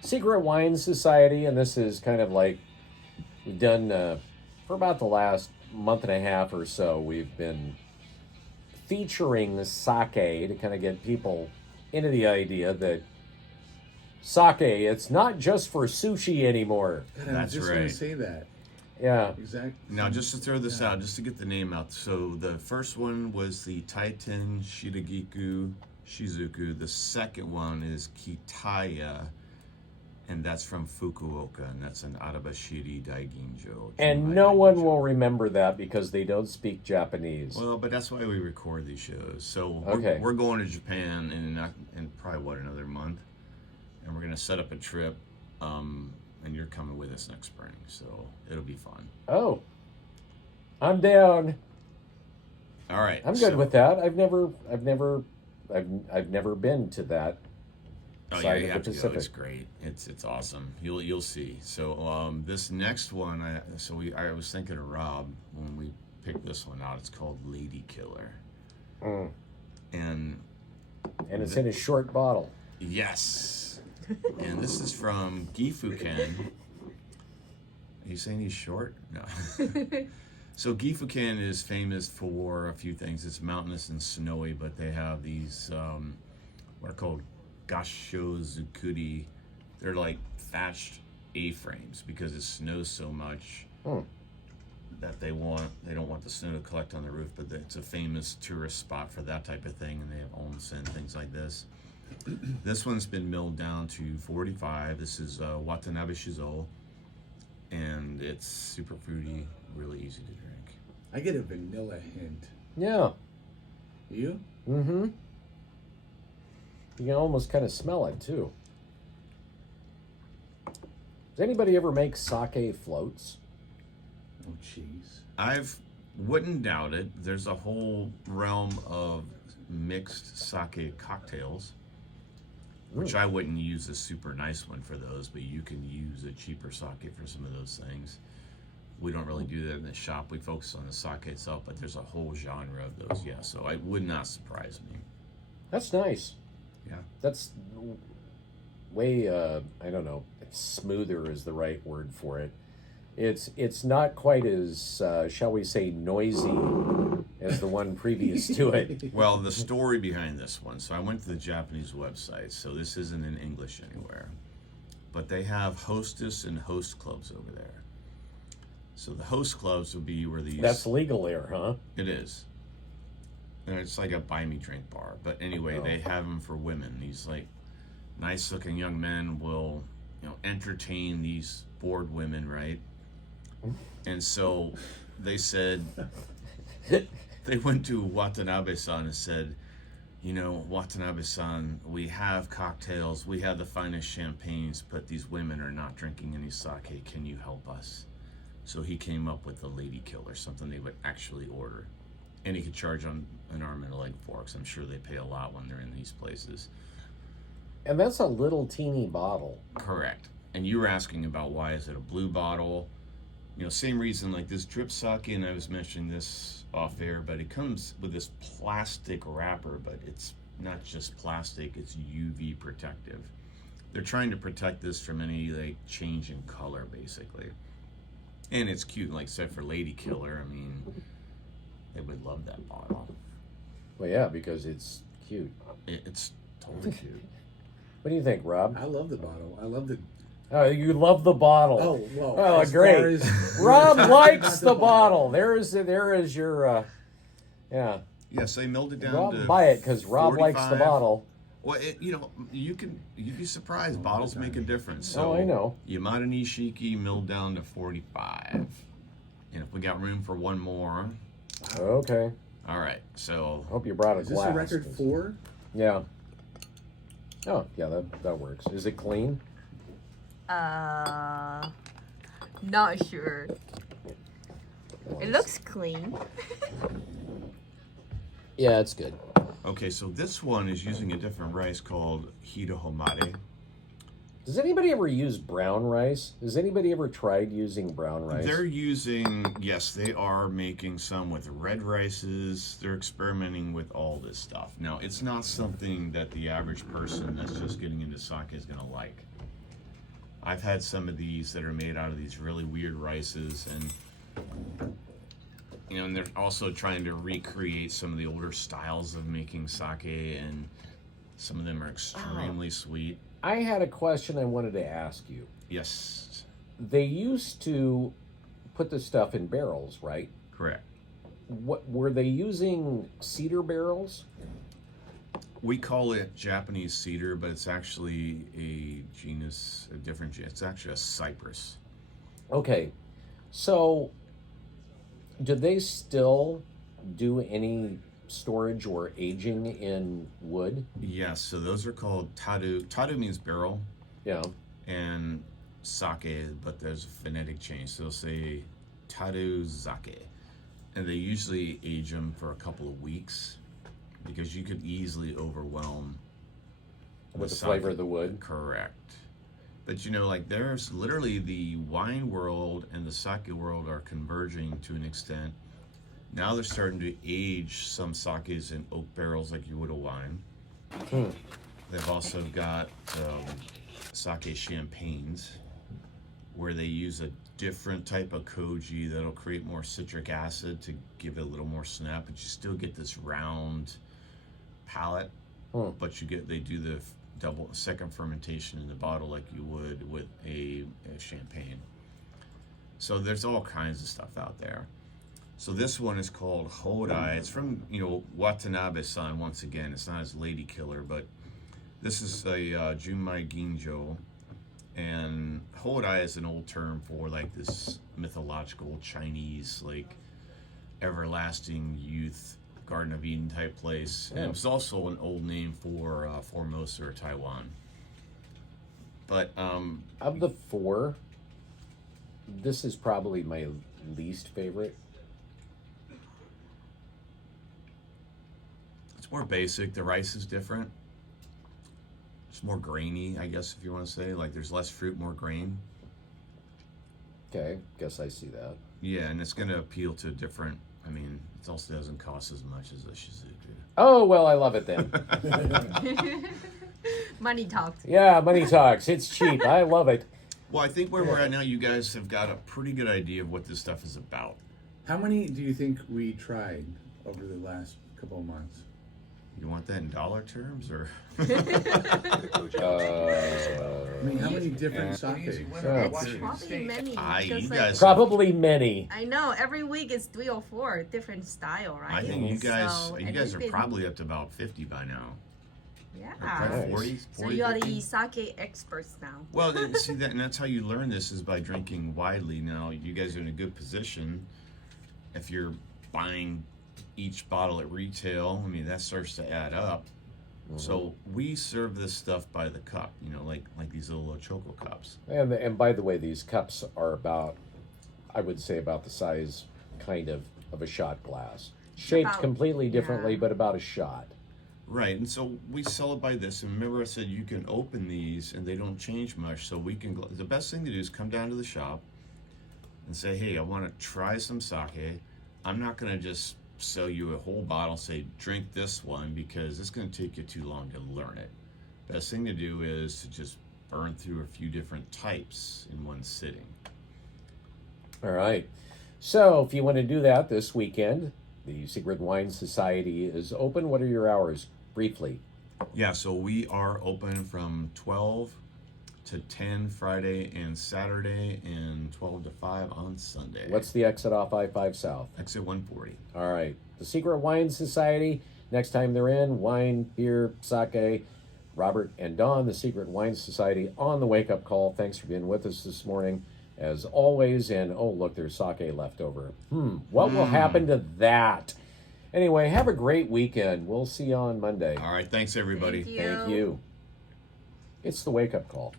Secret Wine Society, and this is kind of like we've done for about the last month and a half or so. We've been featuring sake to kind of get people into the idea that sake, it's not just for sushi anymore. God, I was just going to say that. Yeah. Exactly. Now, just to throw this out, just to get the name out. So the first one was the Taiten Shiragiku Shizuku. The second one is Kitaya, and that's from Fukuoka, and that's an Arabashiri Daiginjo. And no one will remember that because they don't speak Japanese. Well, but that's why we record these shows. So we're going to Japan in probably, another month? And we're going to set up a trip, and you're coming with us next spring, so it'll be fun. Oh, I'm down. All right, I'm good with that. I've never been to that side of the Pacific. It's great. It's awesome. You'll see. So this next one, I was thinking of Rob when we picked this one out. It's called Lady Killer, and it's in a short bottle. Yes. And this is from Gifuken. Are you saying he's short? No. So Gifuken is famous for a few things. It's mountainous and snowy, but they have these what are called gashozukuri. They're like thatched A-frames because it snows so much that they don't want the snow to collect on the roof. But it's a famous tourist spot for that type of thing, and they have onsen, things like this. This one's been milled down to 45. This is Watanabe Shizo, and it's super fruity, really easy to drink. I get a vanilla hint. Yeah. You? Mm-hmm. You can almost kind of smell it, too. Does anybody ever make sake floats? Oh, jeez. Wouldn't doubt it. There's a whole realm of mixed sake cocktails, which I wouldn't use a super nice one for those, but you can use a cheaper sake for some of those things. We don't really do that in the shop. We focus on the sake itself, but there's a whole genre of those, yeah. So it would not surprise me. That's nice. Yeah. That's way, I don't know, smoother is the right word for it. It's not quite as, shall we say, noisy as the one previous to it. Well, the story behind this one. So I went to the Japanese website, so this isn't in English anywhere. But they have hostess and host clubs over there. So the host clubs would be where these... That's legal there, huh? It is. And it's like a buy-me-drink bar. But anyway, they have them for women. These, like, nice-looking young men will, entertain these bored women, right? And so they said, they went to Watanabe-san and said, Watanabe-san, we have cocktails, we have the finest champagnes, but these women are not drinking any sake. Can you help us? So he came up with the Lady Killer, something they would actually order. And he could charge on an arm and a leg for it, 'cause I'm sure they pay a lot when they're in these places. And that's a little teeny bottle. Correct. And you were asking about why is it a blue bottle? Same reason like this drip sake, and I was mentioning this off air, but it comes with this plastic wrapper, but it's not just plastic, it's UV protective. They're trying to protect this from any change in color, basically. And it's cute, like I said, for Lady Killer, I mean, they would love that bottle. Well, yeah, because it's cute. It's totally cute. What do you think, Rob? I love the bottle. I love the... Oh, you love the bottle. Oh, well. Oh, great. Rob likes the bottle. There is your, yeah. Yes, they milled it down Rob to buy it because Rob likes the bottle. Well, you'd be surprised. Bottles make a difference. So I know. Yamada Nishiki milled down to 45. And if we got room for one more. Okay. All right, so. I hope you brought a glass. Is this a record 4? Yeah. Oh, yeah, that works. Is it clean? Not sure. It looks clean. Yeah, it's good. Okay, so this one is using a different rice called Hirohomare. Does anybody ever use brown rice? Has anybody ever tried using brown rice? They're using, yes, they are making some with red rices. They're experimenting with all this stuff. Now, it's not something that the average person that's just getting into sake is going to like. I've had some of these that are made out of these really weird rices, and and they're also trying to recreate some of the older styles of making sake, and some of them are extremely sweet. I had a question I wanted to ask you. Yes, They used to put the stuff in barrels, right? correct. What were they using? Cedar barrels? We call it Japanese cedar, but it's actually it's actually a cypress. Okay, so do they still do any storage or aging in wood? Yes, so those are called tadu. Tadu means barrel, Yeah. and sake, but there's a phonetic change. So they'll say tadu sake. And they usually age them for a couple of weeks because you could easily overwhelm With the sake. flavor of the wood? Correct. But like there's literally the wine world and the sake world are converging to an extent. Now they're starting to age some sakes in oak barrels like you would a wine. They've also got sake champagnes where they use a different type of koji that'll create more citric acid to give it a little more snap, but you still get this round palate. But they do the second fermentation in the bottle like you would with a champagne. So there's all kinds of stuff out there. So this one is called Hourai. It's from Watanabe-san. Once again, it's not his lady killer, but this is a Junmai Ginjo. And Hourai is an old term for like this mythological Chinese, like everlasting youth, Garden of Eden type place. And it was also an old name for Formosa or Taiwan. But Of the four, this is probably my least favorite. it's more basic. The rice is different. It's more grainy, I guess, if you want to say. Like there's less fruit, more grain. Okay, guess I see that. Yeah, and it's going to appeal to different. I mean, it also doesn't cost as much as a Shizuku. Oh, well, I love it then. Money talks. Yeah, money talks. It's cheap. I love it. Well, I think where we're at now, you guys have got a pretty good idea of what this stuff is about. How many do you think we tried over the last couple of months? You want that in dollar terms, or? I mean, how many different sakes? It's probably many. You because, guys- Probably many. I know every week it's 3 or 4 different style, right? I think you guys, So, you and guys we've are been- probably up to about 50 by now. Yeah. Probably 40, So 40, you are 50? the sake experts now. Well, see that, and that's how you learn this is by drinking widely. Now, you guys are in a good position. If you're buying each bottle at retail, I mean that starts to add up. So we serve this stuff by the cup, like these little Otoko cups. And by the way, these cups are about, I would say, about the size, kind of a shot glass. Shaped About- completely differently, yeah. but about a shot. Right, and so we sell it by this. And remember, I said you can open these and they don't change much. So we can go. The best thing to do is come down to the shop and say, "Hey, I want to try some sake. I'm not going to just sell you a whole bottle. Say, drink this one because it's going to take you too long to learn it. Best thing to do is to just burn through a few different types in one sitting." All right. So if you want to do that this weekend, the Secret Wine Society is open. What are your hours, briefly? Yeah, so we are open from 12 to 10 Friday and Saturday, and 12 to 5 on Sunday. What's the exit off I-5 South? Exit 140. All right. The Secret Wine Society, next time they're in, wine, beer, sake. Robert and Dawn, the Secret Wine Society, on the wake-up call. Thanks for being with us this morning, as always. And, oh, look, there's sake left over. What will happen to that? Anyway, have a great weekend. We'll see you on Monday. All right, thanks, everybody. Thank you. Thank you. It's the wake-up call.